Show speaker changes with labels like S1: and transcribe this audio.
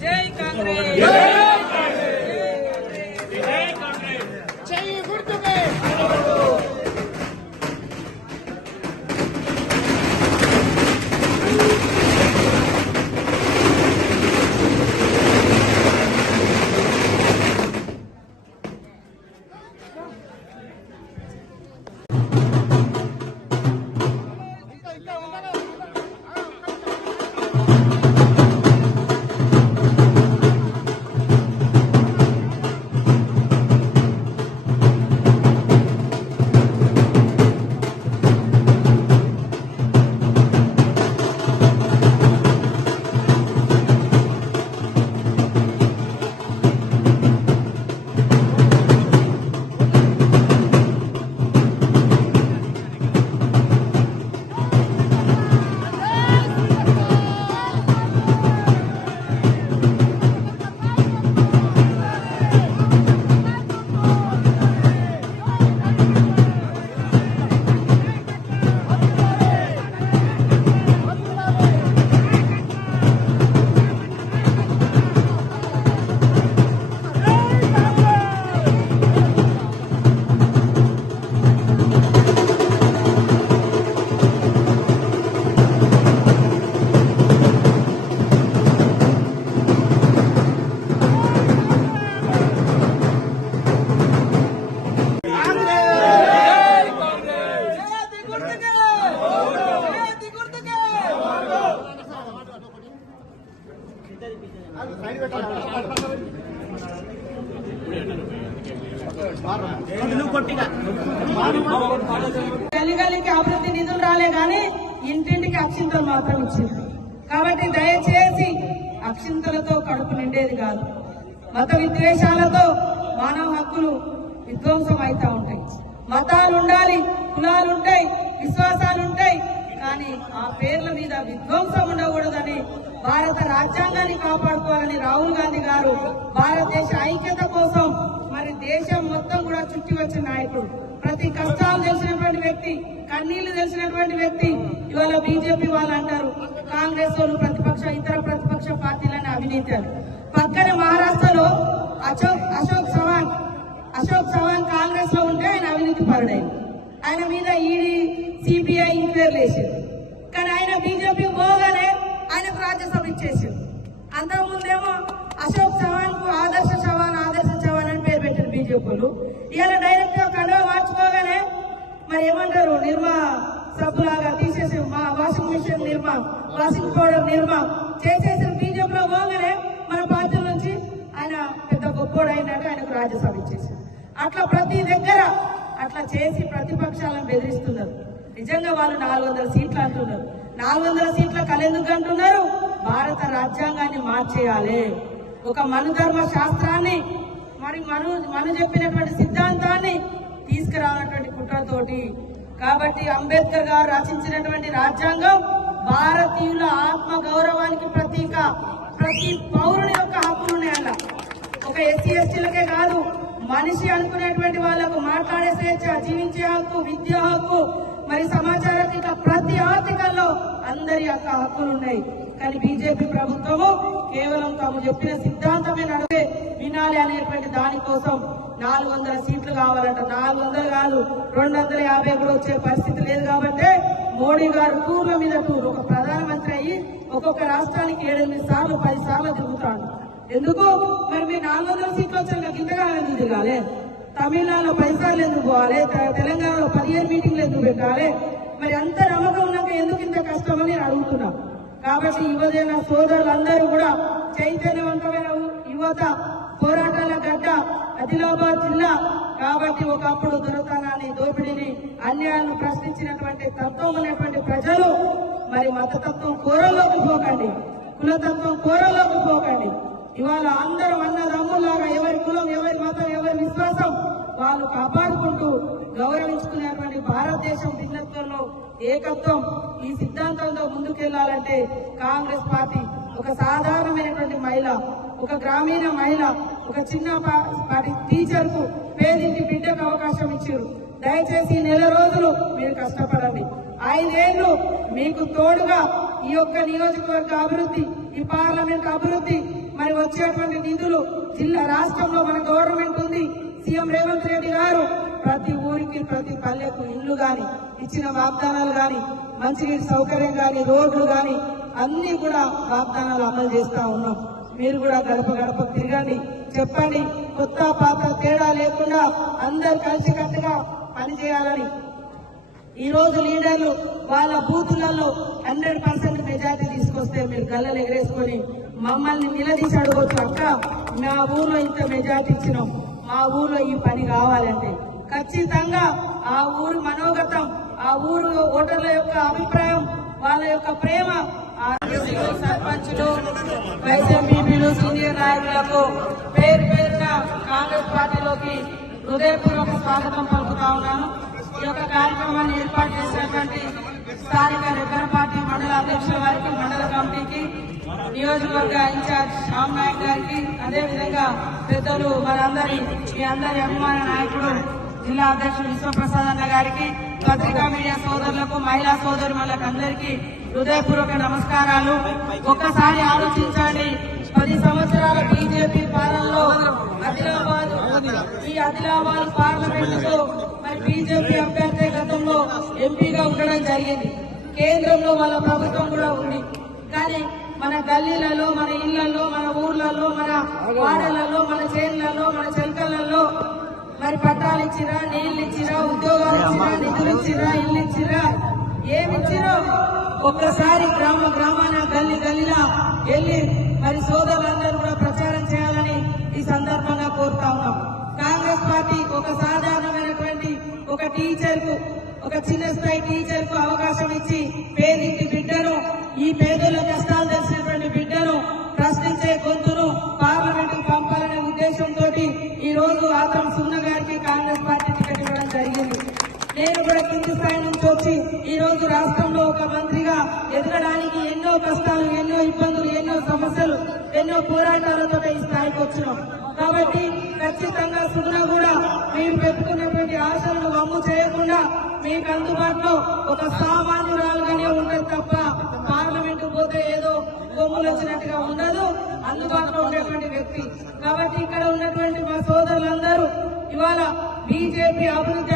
S1: జై కాంగ్రెస్ గలిగలికి అభివృద్ధి నిధులు రాలే గాని ఇంటింటికి అక్షింతలు మాత్రం ఇచ్చింది కాబట్టి దయచేసి అక్షింతలతో కడుపు నిండేది కాదు. మత విద్వేషాలతో మానవ హక్కులు విధ్వంసం అవుతా ఉంటాయి. మతాలు ఉండాలి కులాలు ఉంటాయి విశ్వాసాలు ఉంటాయి కానీ ఆ పేర్ల మీద విధ్వంసం ఉండకూడదని భారత రాజ్యాంగాన్ని కాపాడుకోవాలని రాహుల్ గాంధీ గారు భారతదేశ ఐక్యత కోసం దేశం మొత్తం కూడా చుట్టి వచ్చిన నాయకుడు. ప్రతి కష్టాలు తెలిసినటువంటి వ్యక్తి కన్నీళ్ళు తెలిసినటువంటి వ్యక్తి ఇవాళ బీజేపీ వాళ్ళు అంటారు కాంగ్రెస్ వాళ్ళు ప్రతిపక్ష ఇతర ప్రతిపక్ష పార్టీలని అవినీతారు. పక్కన మహారాష్ట్రలో అశోక్ అశోక్ చవాన్ అశోక్ చవాన్ కాంగ్రెస్లో ఉంటే ఆయన అవినీతి పరుడైంది. ఆయన మీద ఈడీ సిబిఐ ఎంక్వైరీ వేసారు కానీ ఆయన బీజేపీ పోగానే ఆయనకు రాజ్యసభ ఇచ్చేసారు అంతకుముందేమో పేరు పెట్టారు ఇవాళ డైరెక్ట్గా కండువా మార్చుకోగానే మరి ఏమంటారు నిర్మా సబ్బులాగా తీసేసి మా washing machine Nirma washing powder Nirma చేసేసిన బీజేపీలో పోగానే మన పార్టీ నుంచి ఆయన పెద్ద గొప్పోడు అయినట్టు ఆయనకు రాజ్యసభ ఇచ్చేసారు అట్లా ప్రతి దగ్గర అట్లా చేసి ప్రతిపక్షాలను బెదిరిస్తున్నారు. నిజంగా వాళ్ళు నాలుగు వందల సీట్లు అంటున్నారు. నాలుగు వందల సీట్ల కలెందుకు అంటున్నారు? భారత రాజ్యాంగాన్ని మార్చేయాలి. ఒక మనుధర్మ శాస్త్రాన్ని మరి మను మను చెప్పినటువంటి సిద్ధాంతాన్ని తీసుకురానటువంటి కుట్రతోటి. కాబట్టి అంబేద్కర్ గారు రచించినటువంటి రాజ్యాంగం భారతీయుల ఆత్మ గౌరవానికి ప్రతీక. ప్రతి పౌరుని యొక్క హక్కులు ఉన్నాయి ఒక ఎస్సీ ఎస్టీలకే కాదు మనిషి అనుకునేటువంటి వాళ్ళకు మాట్లాడే స్వేచ్ఛ జీవించే హక్కు విద్య హక్కు మరి సమాచారం ఇట్లా ప్రతి ఆర్టికల్లో అందరి యొక్క హక్కులు ఉన్నాయి. కానీ బీజేపీ ప్రభుత్వము కేవలం తాము చెప్పిన సిద్ధాంతమే నడిపే వినాలి అనేటువంటి దానికోసం నాలుగు వందల సీట్లు కావాలంట. నాలుగు వందలు కాదు రెండు వందల యాభై కూడా వచ్చే పరిస్థితి లేదు కాబట్టి మోడీ గారు టూర్ల మీద టూర్ ఒక ప్రధానమంత్రి అయ్యి ఒక్కొక్క రాష్ట్రానికి ఏడెనిమిది సార్లు పది సార్లు తిరుగుతాడు. ఎందుకు? మరి మీరు నాలుగు వందల సీట్లు వచ్చాక ఇంతకాలం ఎందుకు తిరగాలి? తమిళనాడులో పది సార్లు ఎందుకు పోవాలి? తెలంగాణ పదిహేను మీటింగ్లు ఎందుకు పెట్టాలి? మరి అంత నమ్మకం ఉన్నాక ఎందుకు ఇంత కష్టం అని అడుగుతున్నా. కాబట్టి యువజన సోదరులందరూ కూడా చైతన్యవంతమైన యువత పోరాటాల గడ్డ ఆదిలాబాద్ జిల్లా. కాబట్టి ఒకప్పుడు దొరతనాన్ని దోపిడీని అన్యాయాలను ప్రశ్నించినటువంటి తత్వం అనేటువంటి ప్రజలు మరి మతతత్వం కూరలోకి పోకండి. కులతత్వం కూరలోకి పోకండి. ఇవాళ అందరూ అన్నదమ్ములాగా ఎవరి కులం ఎవరి మతం ఎవరి విశ్వాసం వాళ్ళు కాపాడుకుంటూ గౌరవించుకునేటువంటి భారతదేశం భిన్నత్వంలో ఏకత్వం ఈ సిద్ధాంతంతో ముందుకెళ్ళాలంటే కాంగ్రెస్ పార్టీ ఒక సాధారణమైనటువంటి మహిళ ఒక గ్రామీణ మహిళ ఒక చిన్న పాటి టీచర్కు పేదింటి అవకాశం ఇచ్చారు. దయచేసి నెల రోజులు మీరు కష్టపడండి. ఐదేళ్ళు మీకు తోడుగా ఈ యొక్క నియోజకవర్గ అభివృద్ధి ఈ పార్లమెంట్ అభివృద్ధి మరి వచ్చేటువంటి నిధులు జిల్లా రాష్ట్రంలో మన గవర్నమెంట్ ఉంది. సీఎం రేవంత్ రెడ్డి గారు ప్రతి ఊరికి ప్రతి పల్లెకు ఇల్లు కానీ ఇచ్చిన వాగ్దానాలు కానీ మంచినీటి సౌకర్యం కానీ రోడ్లు కానీ అన్నీ కూడా వాగ్దానాలు అమలు చేస్తూ ఉన్నాం. మీరు కూడా గడప గడప తిరగండి చెప్పండి కొత్త పాత తేడా లేకుండా అందరు కలిసికట్టుగా పనిచేయాలని ఈ రోజు లీడర్లు వాళ్ళ బూతులలో హండ్రెడ్ పర్సెంట్ మెజార్టీ తీసుకొస్తే మీరు గల్లలు ఎగరేసుకొని మమ్మల్ని నిలదీసి అడగొచ్చు. అక్క మా ఊర్లో ఇంత మెజార్టీ ఇచ్చినాం. మా ఊర్లో ఈ పని కావాలంటే ఖచ్చితంగా ఆ ఊరు మనోగతం ఆ ఊరు ఓటర్ల యొక్క అభిప్రాయం వాళ్ళ యొక్క ప్రేమ సర్పంచులు వైస్ సీనియర్ నాయకులకు పేరు పేరున కాంగ్రెస్ పార్టీలోకి హృదయపూర్వక స్వాగతం పలుకుతా ఉన్నాను. ఈ యొక్క కార్యక్రమాన్ని ఏర్పాటు చేసినటువంటి స్థానిక రెబ్బర పార్టీ మండల అధ్యక్షుల వారికి మండల కమిటీకి నియోజకవర్గ ఇన్ఛార్జ్ శ్యామ్ నాయక్ గారికి అదేవిధంగా పెద్దలు మనందరి మీ అందరి అభిమాన నాయకుడు జిల్లా అధ్యక్షుడు విశ్వప్రసాద్ అన్న గారికి పత్రికా మీడియా సోదరులకు మహిళా సోదరులకు అందరికీ హృదయపూర్వక నమస్కారాలు. ఒక్కసారి ఆలోచించండి. పది సంవత్సరాల బీజేపీ పాలనలో ఆదిలాబాద్ ఈ ఆదిలాబాద్ పార్లమెంట్లో మరి బీజేపీ అభ్యర్థి గతంలో ఎంపీగా ఉండడం జరిగింది. కేంద్రంలో వాళ్ళ ప్రభుత్వం కూడా ఉంది. కానీ మన గల్లీలలో మన ఇళ్ళలో మన ఊర్లలో మన వాడలలో మన చేనులలో మన చెలకలలో మరి పట్టాలు ఇచ్చిరా నీళ్ళు ఇచ్చిరా ఉద్యోగాలు ఇచ్చిరా నిధులు ఇచ్చిరా ఇల్లు ఇచ్చిరా? ఏమి ఇచ్చిరో? ఒక్కసారి గ్రామ గ్రామాన గల్లి గల్లీలా వెళ్ళి మరి సోదరులందరూ కూడా ప్రచారం చేయాలని ఈ సందర్భంగా కోరుతా ఉన్నాం. కాంగ్రెస్ పార్టీ ఒక సాధారణమైనటువంటి ఒక టీచర్కు ఒక చిన్న స్థాయి టీచర్కు అవకాశం ఇచ్చి పేదింటి బిడ్డను ఈ పేదల కష్టాలు తెలిసినటువంటి బిడ్డను ప్రశ్నించే గొంతును పార్లమెంట్ ఉద్దేశంతో ఈ రోజు ఆత్రం సున్న గారికి కాంగ్రెస్ పార్టీ టికెట్ ఇవ్వడం జరిగింది. నేను కూడా కింది స్థాయి నుంచి వచ్చి ఈ రోజు రాష్ట్రంలో ఒక మంత్రిగా ఎదగడానికి ఎన్నో కష్టాలు ఎన్నో ఇబ్బందులు ఎన్నో సమస్యలు ఎన్నో పోరాటాలతో ఈ స్థాయికి వచ్చినాం. కాబట్టి ఖచ్చితంగా సుగుణ కూడా మేము పెట్టుకున్నటువంటి ఆశలను వమ్ము చేయకుండా మీకు అందుబాటులో ఒక ఇవాళ బీజేపీ అభివృద్ధి